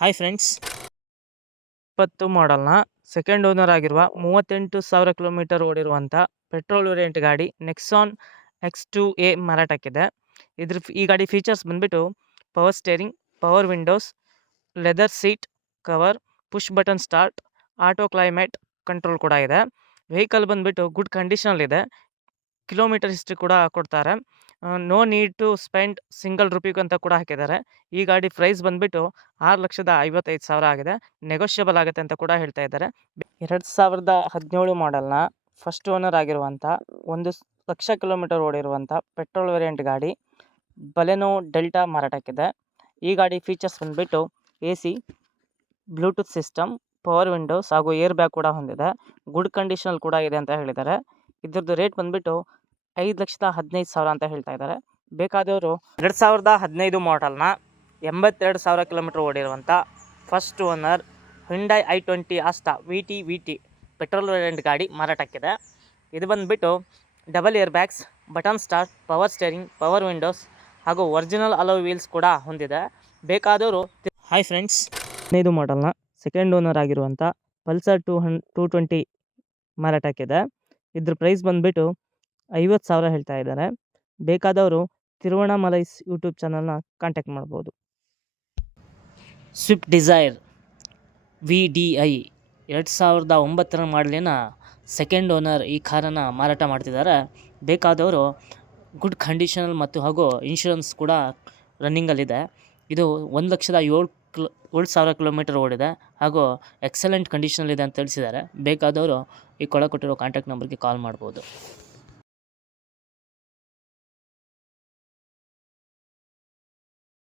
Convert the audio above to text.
Hi friends, 20 ಮಾಡೆಲ್ನ second owner ಆಗಿರುವ 38,000 kilometre ಓಡಿರುವಂಥ petrol variant ಗಾಡಿ Nexon X2A ಮಾರಾಟಕ್ಕಿದೆ. ಈ ಗಾಡಿ ಫೀಚರ್ಸ್ ಬಂದುಬಿಟ್ಟು power steering, power Windows, leather seat cover, push button start, auto climate control ಕೂಡ ಇದೆ. Vehicle ಬಂದುಬಿಟ್ಟು ಗುಡ್ ಕಂಡೀಷನಲ್ಲಿದೆ. ಕಿಲೋಮೀಟರ್ ಹಿಸ್ಟ್ರಿ ಕೂಡ ಕೊಡ್ತಾರೆ. No need to spend single ರುಪಿಗೂ ಅಂತ ಕೂಡ ಹಾಕಿದ್ದಾರೆ. ಈ ಗಾಡಿ ಪ್ರೈಸ್ ಬಂದುಬಿಟ್ಟು 6,55,000 ಆಗಿದೆ. ನೆಗೋಷಿಯಬಲ್ ಆಗುತ್ತೆ ಅಂತ ಕೂಡ ಹೇಳ್ತಾ ಇದ್ದಾರೆ. 2017 ಮಾಡೆಲ್ನ ಫಸ್ಟ್ ಓನರ್ ಆಗಿರುವಂಥ 1,00,000 ಕಿಲೋಮೀಟರ್ ಓಡಿರುವಂಥ ಪೆಟ್ರೋಲ್ ವೇರಿಯಂಟ್ ಗಾಡಿ ಬಲೆನೋ ಡೆಲ್ಟಾ ಮಾರಾಟಕ್ಕಿದೆ. ಈ ಗಾಡಿ ಫೀಚರ್ಸ್ ಬಂದುಬಿಟ್ಟು AC, Bluetooth system, power windows ಹಾಗೂ ಏರ್ ಬ್ಯಾಗ್ ಕೂಡ ಹೊಂದಿದೆ. ಗುಡ್ ಕಂಡೀಷನಲ್ಲಿ ಕೂಡ ಇದೆ ಅಂತ ಹೇಳಿದ್ದಾರೆ. ಇದ್ರದ್ದು ರೇಟ್ ಬಂದುಬಿಟ್ಟು 5,15,000 ಅಂತ ಹೇಳ್ತಾ ಇದ್ದಾರೆ. ಬೇಕಾದವರು 2015 ಮಾಡೆಲ್ನ 82,000 ಕಿಲೋಮೀಟರ್ ಓಡಿರುವಂಥ first owner Hyundai i20 Asta VT petrol variant ಗಾಡಿ ಮಾರಾಟಕ್ಕಿದೆ. ಇದು ಬಂದುಬಿಟ್ಟು double air bags, button start, power steering, power windows ಹಾಗೂ ಒರಿಜಿನಲ್ ಅಲೋಯ್ ವೀಲ್ಸ್ ಕೂಡ ಹೊಂದಿದೆ. ಬೇಕಾದವರು ಹಾಯ್ ಫ್ರೆಂಡ್ಸ್, 15 ಮಾಡೆಲ್ನ ಸೆಕೆಂಡ್ ಓನರ್ ಆಗಿರುವಂಥ ಪಲ್ಸರ್ 220 ಮಾರಾಟಕ್ಕಿದೆ. ಇದ್ರ ಪ್ರೈಸ್ ಬಂದುಬಿಟ್ಟು 50,000 ಹೇಳ್ತಾ ಇದ್ದಾರೆ. ಬೇಕಾದವರು ತಿರುವಣ್ಣಾಮಲೈಸ್ ಯೂಟ್ಯೂಬ್ ಚಾನಲ್ನ ಕಾಂಟ್ಯಾಕ್ಟ್ ಮಾಡ್ಬೋದು. ಸ್ವಿಫ್ಟ್ ಡಿಸೈರ್ VDI 2009 ಮಾಡಲಿನ ಸೆಕೆಂಡ್ ಓನರ್ ಈ ಕಾರನ್ನು ಮಾರಾಟ ಮಾಡ್ತಿದ್ದಾರೆ. ಬೇಕಾದವರು ಗುಡ್ ಕಂಡೀಷನಲ್ ಮತ್ತು ಹಾಗೂ ಇನ್ಶೂರೆನ್ಸ್ ಕೂಡ ರನ್ನಿಂಗಲ್ಲಿದೆ. ಇದು 1,07,000 ಕಿಲೋಮೀಟರ್ ಓಡಿದೆ ಹಾಗೂ ಎಕ್ಸಲೆಂಟ್ ಕಂಡೀಷನಲ್ಲಿದೆ ಅಂತ ತಿಳಿಸಿದ್ದಾರೆ. ಬೇಕಾದವರು ಈ ಕೊಟ್ಟಿರೋ ಕಾಂಟ್ಯಾಕ್ಟ್ ನಂಬರ್ಗೆ ಕಾಲ್ ಮಾಡ್ಬೋದು.